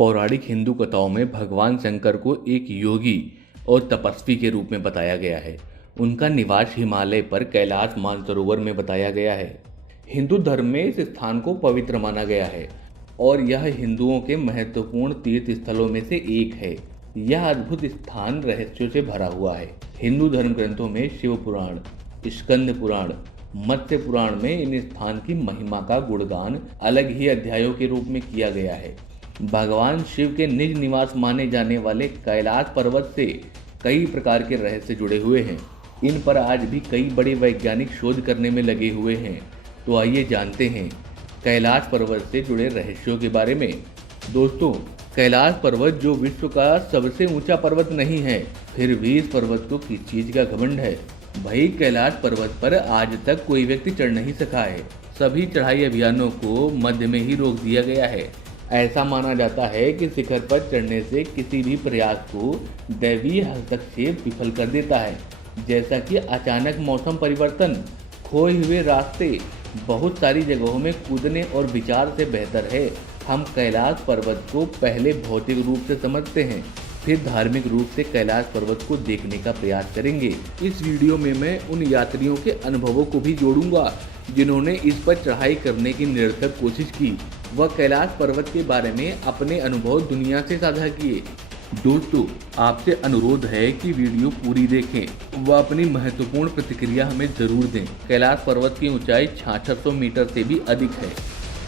पौराणिक हिंदू कथाओं में भगवान शंकर को एक योगी और तपस्वी के रूप में बताया गया है। उनका निवास हिमालय पर कैलाश मानसरोवर में बताया गया है। हिंदू धर्म में इस स्थान को पवित्र माना गया है और यह हिंदुओं के महत्वपूर्ण तीर्थ स्थलों में से एक है। यह अद्भुत स्थान रहस्यों से भरा हुआ है। हिंदू धर्म ग्रंथों में शिव पुराण, स्कंद पुराण, मत्स्य पुराण में इन स्थान की महिमा का गुणगान अलग ही अध्यायों के रूप में किया गया है। भगवान शिव के निज निवास माने जाने वाले कैलाश पर्वत से कई प्रकार के रहस्य जुड़े हुए हैं। इन पर आज भी कई बड़े वैज्ञानिक शोध करने में लगे हुए हैं। तो आइए जानते हैं कैलाश पर्वत से जुड़े रहस्यों के बारे में। दोस्तों, कैलाश पर्वत जो विश्व का सबसे ऊंचा पर्वत नहीं है, फिर भी इस पर्वत को किस चीज का घमंड है? भाई, कैलाश पर्वत पर आज तक कोई व्यक्ति चढ़ नहीं सका है। सभी चढ़ाई अभियानों को मध्य में ही रोक दिया गया है। ऐसा माना जाता है कि शिखर पर चढ़ने से किसी भी प्रयास को दैवीय हस्तक्षेप विफल कर देता है, जैसा कि अचानक मौसम परिवर्तन, खोए हुए रास्ते। बहुत सारी जगहों में कूदने और विचार से बेहतर है हम कैलाश पर्वत को पहले भौतिक रूप से समझते हैं, फिर धार्मिक रूप से कैलाश पर्वत को देखने का प्रयास करेंगे। इस वीडियो में मैं उन यात्रियों के अनुभवों को भी जोड़ूंगा जिन्होंने इस पर चढ़ाई करने की निरंतर कोशिश की व कैलाश पर्वत के बारे में अपने अनुभव दुनिया से साझा किए। दोस्तों, आपसे अनुरोध है कि वीडियो पूरी देखें व अपनी महत्वपूर्ण प्रतिक्रिया हमें जरूर दें। कैलाश पर्वत की ऊंचाई 6600 मीटर से भी अधिक है,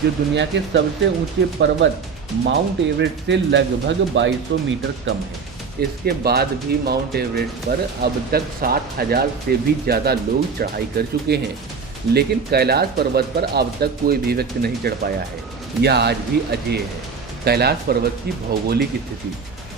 जो दुनिया के सबसे ऊंचे पर्वत माउंट एवरेस्ट से लगभग 2200 मीटर कम है। इसके बाद भी माउंट एवरेस्ट पर अब तक 60,000 से भी ज़्यादा लोग चढ़ाई कर चुके हैं, लेकिन कैलाश पर्वत पर अब तक कोई भी व्यक्ति नहीं चढ़ पाया है। यह आज भी अजेय है। कैलाश पर्वत की भौगोलिक स्थिति।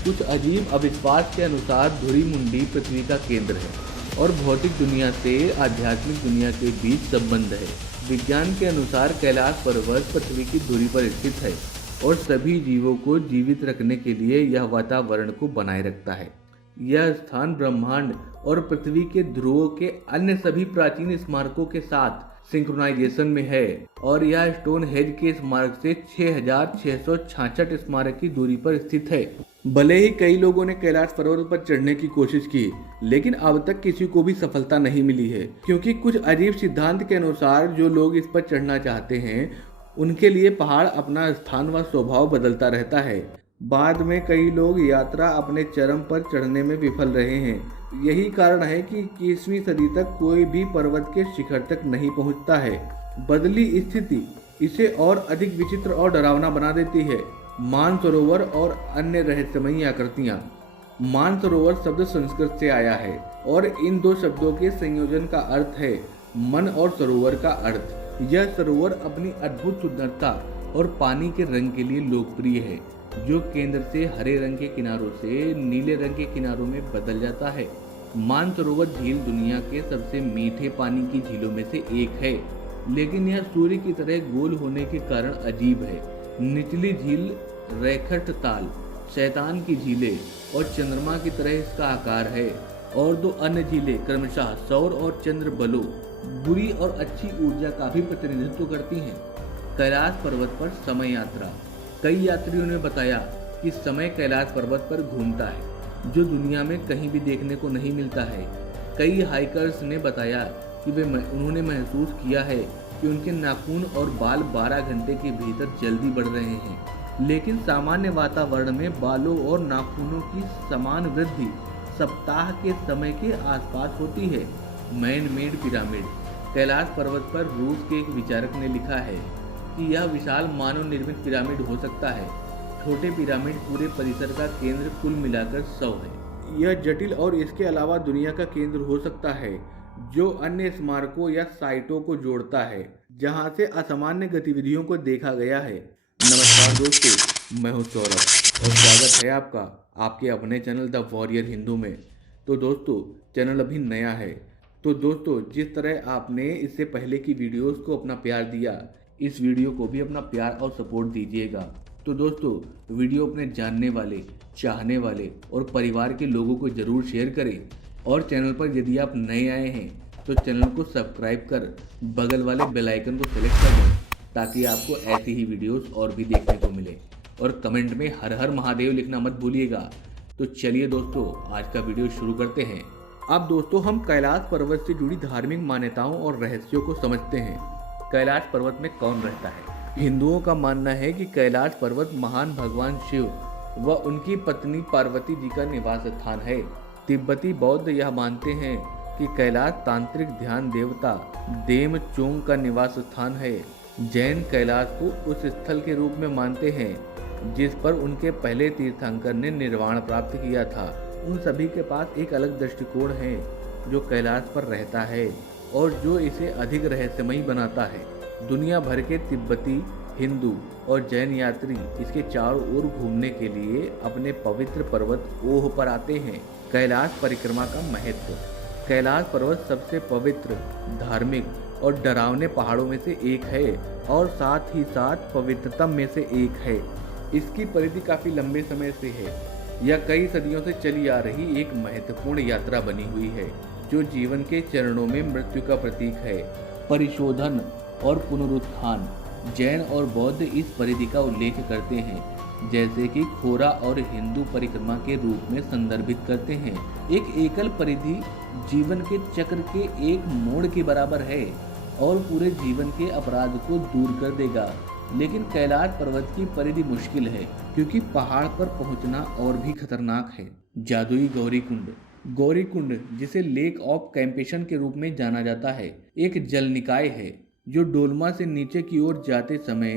कुछ अजीब अविश्वास के अनुसार धुरी मुंडी पृथ्वी का केंद्र है और भौतिक दुनिया से आध्यात्मिक दुनिया के बीच संबंध है। विज्ञान के अनुसार कैलाश पर्वत पृथ्वी की धुरी पर स्थित है और सभी जीवों को जीवित रखने के लिए यह वातावरण को बनाए रखता है। यह स्थान ब्रह्मांड और पृथ्वी के ध्रुवों के अन्य सभी प्राचीन स्मारकों के साथ सिंक्रोनाइजेशन में है और यह स्टोन हेज के स्मारक से 6666 स्मारक की दूरी पर स्थित है। भले ही कई लोगों ने कैलाश पर्वत पर चढ़ने की कोशिश की, लेकिन अब तक किसी को भी सफलता नहीं मिली है, क्योंकि कुछ अजीब सिद्धांत के अनुसार जो लोग इस पर चढ़ना चाहते हैं उनके लिए पहाड़ अपना स्थान व स्वभाव बदलता रहता है। बाद में कई लोग यात्रा अपने चरम पर चढ़ने में विफल रहे हैं। यही कारण है कि 21वीं सदी तक कोई भी पर्वत के शिखर तक नहीं पहुंचता है। बदली स्थिति इसे और अधिक विचित्र और डरावना बना देती है। मानसरोवर और अन्य रहस्यमयी आकृतियां। मानसरोवर शब्द संस्कृत से आया है और इन दो शब्दों के संयोजन का अर्थ है मन और सरोवर का अर्थ। यह सरोवर अपनी अद्भुत सुंदरता और पानी के रंग के लिए लोकप्रिय है, जो केंद्र से हरे रंग के किनारों से नीले रंग के किनारों में बदल जाता है। मानसरोवर झील दुनिया के सबसे मीठे पानी की झीलों में से एक है, लेकिन यह सूर्य की तरह गोल होने के कारण अजीब है। निचली झील रेखट ताल, शैतान की झीलें और चंद्रमा की तरह इसका आकार है, और दो अन्य झीलें क्रमशः सौर और चंद्र बलों, बुरी और अच्छी ऊर्जा का भी प्रतिनिधित्व करती हैं। कैलाश पर्वत पर समय यात्रा। कई यात्रियों ने बताया कि समय कैलाश पर्वत पर घूमता है, जो दुनिया में कहीं भी देखने को नहीं मिलता है। कई हाइकर्स ने बताया कि उन्होंने महसूस किया है कि उनके नाखून और बाल 12 घंटे के भीतर जल्दी बढ़ रहे हैं, लेकिन सामान्य वातावरण में बालों और नाखूनों की समान वृद्धि सप्ताह के समय के आसपास होती है। Man made pyramid. कैलाश पर्वत पर रूस के एक विचारक ने लिखा है कि यह विशाल मानव निर्मित पिरामिड हो सकता है। छोटे पिरामिड पूरे परिसर का केंद्र कुल मिलाकर 100 है। यह जटिल और इसके अलावा दुनिया का केंद्र हो सकता है, जो अन्य स्मारकों या साइटों को जोड़ता है जहां से असामान्य गतिविधियों को देखा गया है। नमस्कार दोस्तों, मैं हूं सौरभ और स्वागत है आपका आपके अपने चैनल द वॉरियर हिंदू में। तो दोस्तों, चैनल अभी नया है, तो दोस्तों जिस तरह आपने इससे पहले की वीडियोस को अपना प्यार दिया, इस वीडियो को भी अपना प्यार और सपोर्ट दीजिएगा। तो दोस्तों, वीडियो अपने जानने वाले, चाहने वाले और परिवार के लोगों को ज़रूर शेयर करें, और चैनल पर यदि आप नए आए हैं तो चैनल को सब्सक्राइब कर बगल वाले बेल आइकन को सेलेक्ट कर लें, ताकि आपको ऐसी ही वीडियोस और भी देखने को मिले। और कमेंट में हर हर महादेव लिखना मत भूलिएगा। तो चलिए दोस्तों, आज का वीडियो शुरू करते हैं। अब दोस्तों हम कैलाश पर्वत से जुड़ी धार्मिक मान्यताओं और रहस्यों को समझते हैं। कैलाश पर्वत में कौन रहता है? हिंदुओं का मानना है कि कैलाश पर्वत महान भगवान शिव व उनकी पत्नी पार्वती जी का निवास स्थान है। तिब्बती बौद्ध यह मानते हैं कि कैलाश तांत्रिक ध्यान देवता देम चोंग का निवास स्थान है। जैन कैलाश को उस स्थल के रूप में मानते हैं जिस पर उनके पहले तीर्थंकर ने निर्वाण प्राप्त किया था। उन सभी के पास एक अलग दृष्टिकोण है जो कैलाश पर रहता है और जो इसे अधिक रहस्यमयी बनाता है। दुनिया भर के तिब्बती, हिंदू और जैन यात्री इसके चारों ओर घूमने के लिए अपने पवित्र पर्वत ओह पर आते हैं। कैलाश परिक्रमा का महत्व। कैलाश पर्वत सबसे पवित्र, धार्मिक और डरावने पहाड़ों में से एक है और साथ ही साथ पवित्रतम में से एक है। इसकी परिधि काफी लंबे समय से है। यह कई सदियों से चली आ रही एक महत्वपूर्ण यात्रा बनी हुई है जो जीवन के चरणों में मृत्यु का प्रतीक है। परिशोधन और पुनरुत्थान। जैन और बौद्ध इस परिधि का उल्लेख करते हैं, जैसे कि खोरा और हिंदू परिक्रमा के रूप में संदर्भित करते हैं। एक एकल परिधि जीवन के चक्र के एक मोड़ के बराबर है और पूरे जीवन के अपराध को दूर कर देगा। लेकिन कैलाश पर्वत की परिधि मुश्किल है क्योंकि पहाड़ पर पहुंचना और भी खतरनाक है। जादुई गौरी कुंड। गौरी कुंड, जिसे लेक ऑफ कैंपेशन के रूप में जाना जाता है, एक जल निकाय है जो डोलमा से नीचे की ओर जाते समय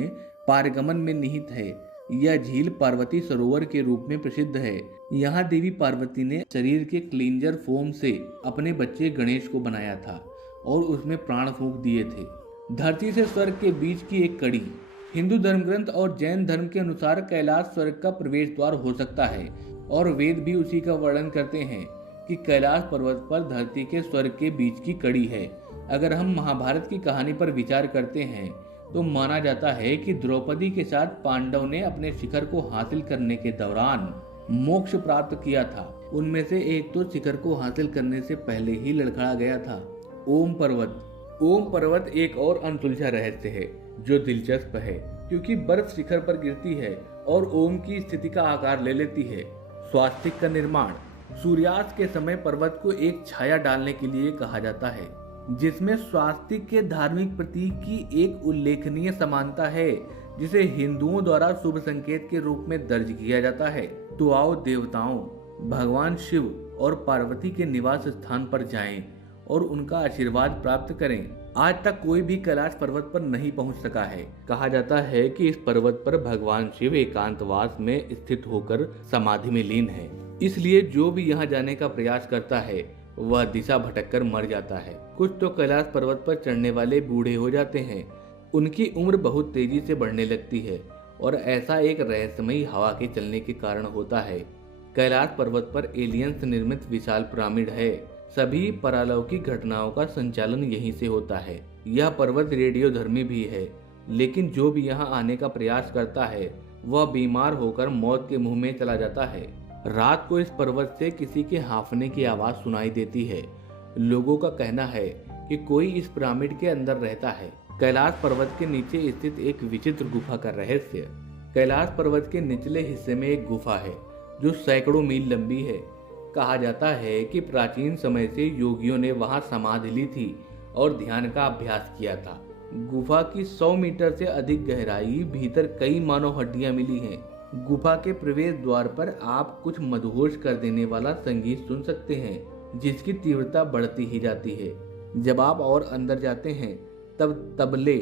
पारगमन में निहित है। यह झील पार्वती सरोवर के रूप में प्रसिद्ध है। यहाँ देवी पार्वती ने शरीर के क्लींजर फोम से अपने बच्चे गणेश को बनाया था और उसमें प्राण फूंक दिए थे। धरती से स्वर्ग के बीच की एक कड़ी। हिंदू धर्म ग्रंथ और जैन धर्म के अनुसार कैलाश स्वर्ग का प्रवेश द्वार हो सकता है और वेद भी उसी का वर्णन करते हैं कि कैलाश पर्वत पर धरती के स्वर्ग के बीच की कड़ी है। अगर हम महाभारत की कहानी पर विचार करते हैं तो माना जाता है कि द्रौपदी के साथ पांडव ने अपने शिखर को हासिल करने के दौरान मोक्ष प्राप्त किया था। उनमें से एक तो शिखर को हासिल करने से पहले ही लड़खड़ा गया था। ओम पर्वत। ओम पर्वत एक और अनसुलझा रहस्य है जो दिलचस्प है क्योंकि बर्फ शिखर पर गिरती है और ओम की स्थिति का आकार ले लेती है। स्वास्तिक का निर्माण। सूर्यास्त के समय पर्वत को एक छाया डालने के लिए कहा जाता है जिसमें स्वास्तिक के धार्मिक प्रतीक की एक उल्लेखनीय समानता है जिसे हिंदुओं द्वारा शुभ संकेत के रूप में दर्ज किया जाता है। तो आओ देवताओं, भगवान शिव और पार्वती के निवास स्थान पर जाएं और उनका आशीर्वाद प्राप्त करें। आज तक कोई भी कैलाश पर्वत पर नहीं पहुंच सका है। कहा जाता है कि इस पर्वत पर भगवान शिव एकांतवास में स्थित होकर समाधि में लीन है, इसलिए जो भी यहाँ जाने का प्रयास करता है वह दिशा भटककर मर जाता है। कुछ तो कैलाश पर्वत पर चढ़ने वाले बूढ़े हो जाते हैं, उनकी उम्र बहुत तेजी से बढ़ने लगती है और ऐसा एक रहस्यमयी हवा के चलने के कारण होता है। कैलाश पर्वत पर एलियंस निर्मित विशाल पिरामिड है। सभी पारलौकिक घटनाओं का संचालन यहीं से होता है। यह पर्वत रेडियोधर्मी भी है, लेकिन जो भी यहाँ आने का प्रयास करता है वह बीमार होकर मौत के मुंह में चला जाता है। रात को इस पर्वत से किसी के हांफने की आवाज सुनाई देती है। लोगों का कहना है कि कोई इस पिरामिड के अंदर रहता है। कैलाश पर्वत के नीचे स्थित एक विचित्र गुफा का रहस्य। कैलाश पर्वत के निचले हिस्से में एक गुफा है जो सैकड़ों मील लंबी है। कहा जाता है कि प्राचीन समय से योगियों ने वहां समाधि ली थी और ध्यान का अभ्यास किया था। गुफा की 100 मीटर से अधिक गहराई, भीतर कई मानव हड्डियां मिली हैं। गुफा के प्रवेश द्वार पर आप कुछ मदहोश कर देने वाला संगीत सुन सकते हैं जिसकी तीव्रता बढ़ती ही जाती है। जब आप और अंदर जाते हैं तब तबले,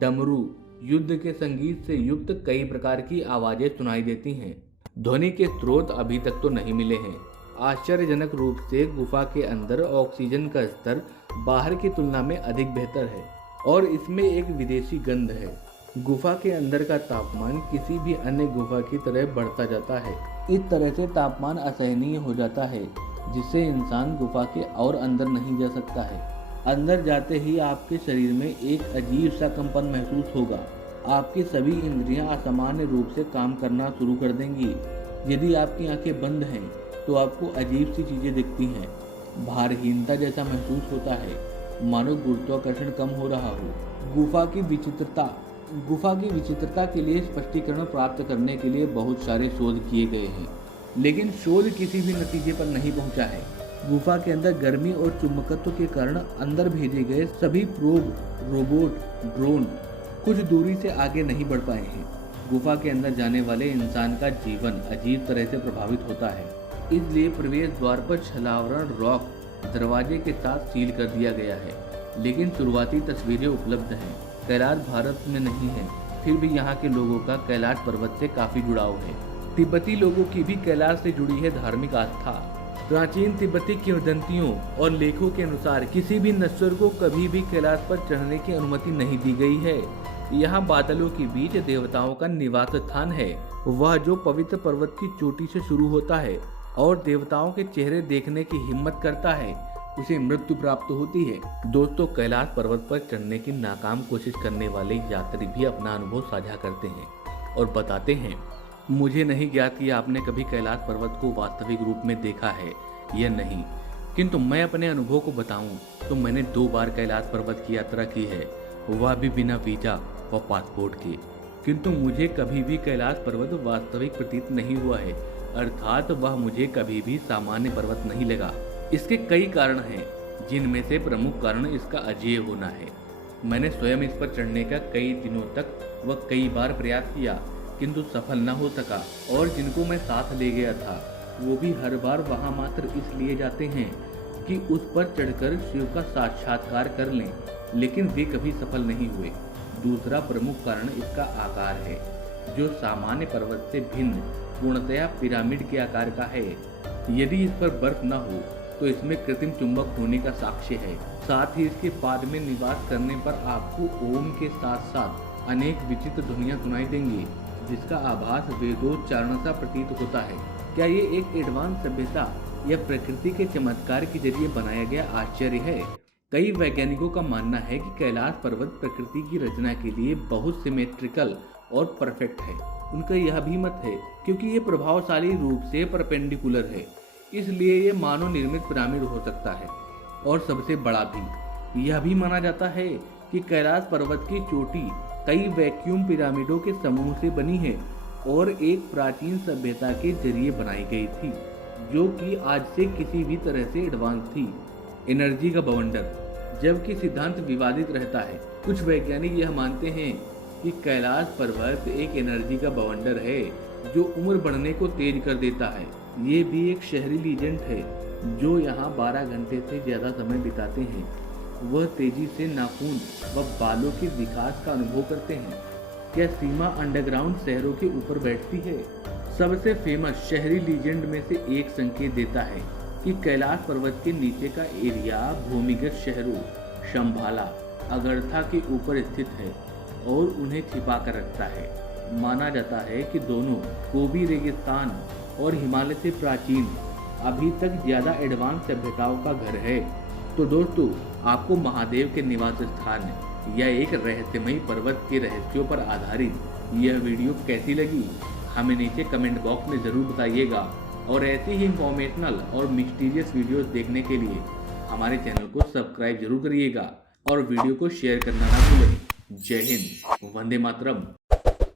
डमरू, युद्ध के संगीत से युक्त कई प्रकार की आवाजें सुनाई देती हैं। ध्वनि के स्रोत अभी तक तो नहीं मिले हैं। आश्चर्यजनक रूप से गुफा के अंदर ऑक्सीजन का स्तर बाहर की तुलना में अधिक बेहतर है और इसमें एक विदेशी गंध है। गुफा के अंदर का तापमान किसी भी अन्य गुफा की तरह बढ़ता जाता है। इस तरह से तापमान असहनीय हो जाता है जिससे इंसान गुफा के और अंदर नहीं जा सकता है। अंदर जाते ही आपके शरीर में एक अजीब सा कंपन महसूस होगा। आपकी सभी इंद्रियां असामान्य रूप से काम करना शुरू कर देंगी। यदि आपकी आंखें बंद हैं तो आपको अजीब सी चीजें दिखती हैं। भारहीनता जैसा महसूस होता है, मानो गुरुत्वाकर्षण कम हो रहा हो। गुफा की विचित्रता। गुफा की विचित्रता के लिए स्पष्टीकरण प्राप्त करने के लिए बहुत सारे शोध किए गए हैं, लेकिन शोध किसी भी नतीजे पर नहीं पहुंचा है। गुफा के अंदर गर्मी और चुंबकत्व के कारण अंदर भेजे गए सभी प्रोब, रोबोट, ड्रोन कुछ दूरी से आगे नहीं बढ़ पाए हैं। गुफा के अंदर जाने वाले इंसान का जीवन अजीब तरह से प्रभावित होता है, इसलिए प्रवेश द्वार पर छलावरण रॉक दरवाजे के साथ सील कर दिया गया है। लेकिन शुरुआती तस्वीरें उपलब्ध हैं। कैलाश भारत में नहीं है, फिर भी यहाँ के लोगों का कैलाश पर्वत से काफी जुड़ाव है। तिब्बती लोगों की भी कैलाश से जुड़ी है धार्मिक आस्था। प्राचीन तिब्बती किंवदंतियों और लेखों के अनुसार किसी भी नश्वर को कभी भी कैलाश पर चढ़ने की अनुमति नहीं दी गई है। यहाँ बादलों के बीच देवताओं का निवास स्थान है, वह जो पवित्र पर्वत की चोटी से शुरू होता है और देवताओं के चेहरे देखने की हिम्मत करता है, उसे मृत्यु प्राप्त होती है। दोस्तों, कैलाश पर्वत पर चढ़ने की नाकाम कोशिश करने वाले यात्री भी अपना अनुभव साझा करते हैं और बताते हैं, मुझे नहीं ज्ञात कि आपने कभी कैलाश पर्वत को वास्तविक रूप में देखा है या नहीं, किंतु मैं अपने अनुभव को बताऊं तो मैंने 2 बार कैलाश पर्वत की यात्रा की है, वह भी बिना वीजा व पासपोर्ट के। किंतु मुझे कभी भी कैलाश पर्वत वास्तविक प्रतीत नहीं हुआ है, अर्थात वह मुझे कभी भी सामान्य पर्वत नहीं लगा। इसके कई कारण हैं, जिनमें से प्रमुख कारण इसका अजेय होना है। मैंने स्वयं इस पर चढ़ने का कई दिनों तक व कई बार प्रयास किया, किंतु सफल न हो सका। और जिनको मैं साथ ले गया था वो भी हर बार वहां मात्र इसलिए जाते हैं कि उस पर चढ़कर शिव का साक्षात्कार कर लें, लेकिन वे कभी सफल नहीं हुए। दूसरा प्रमुख कारण इसका आकार है, जो सामान्य पर्वत से भिन्न पूर्णतया पिरामिड के आकार का है। यदि इस पर बर्फ न हो तो इसमें कृत्रिम चुंबक होने का साक्ष्य है। साथ ही इसके पाद में निवास करने पर आपको ओम के साथ साथ अनेक विचित्र ध्वनियां सुनाई देंगी, जिसका आभास वेदोच्चारण सा प्रतीत होता है। क्या ये एक एडवांस सभ्यता या प्रकृति के चमत्कार के जरिए बनाया गया आश्चर्य है? कई वैज्ञानिकों का मानना है कि कैलाश पर्वत प्रकृति की रचना के लिए बहुत सिमेट्रिकल और परफेक्ट है। उनका यह भी मत है क्योंकि ये प्रभावशाली रूप से परपेंडिकुलर है, इसलिए ये मानव निर्मित पिरामिड हो सकता है। और सबसे बड़ा भी यह भी माना जाता है कि कैलाश पर्वत की चोटी कई वैक्यूम पिरामिडों के समूह से बनी है और एक प्राचीन सभ्यता के जरिए बनाई गई थी, जो कि आज से किसी भी तरह से एडवांस थी। एनर्जी का बवंडर, जबकि सिद्धांत विवादित रहता है। कुछ वैज्ञानिक यह मानते हैं कि कैलाश पर्वत एक एनर्जी का बवंडर है जो उम्र बढ़ने को तेज कर देता है। ये भी एक शहरी लीजेंड है, जो यहाँ 12 घंटे से ज़्यादा समय बिताते हैं वह तेजी से नाखून व बालों के विकास का अनुभव करते हैं। क्या सीमा अंडरग्राउंड शहरों के ऊपर बैठती है? सबसे फेमस शहरी लीजेंड में से एक संकेत देता है कि कैलाश पर्वत के नीचे का एरिया भूमिगत शहरों शंभाला, अगरथा के ऊपर स्थित है और उन्हें छिपा कर रखता है। माना जाता है कि दोनों गोबी रेगिस्तान और हिमालय से प्राचीन, अभी तक ज़्यादा एडवांस सभ्यताओं का घर है। तो दोस्तों, आपको महादेव के निवास स्थान या एक रहस्यमयी पर्वत के रहस्यों पर आधारित यह वीडियो कैसी लगी, हमें नीचे कमेंट बॉक्स में ज़रूर बताइएगा। और ऐसी ही इंफॉर्मेशनल और मिस्टीरियस वीडियोस देखने के लिए हमारे चैनल को सब्सक्राइब जरूर करिएगा और वीडियो को शेयर करना ना भूलें। जय हिंद, वंदे मातरम।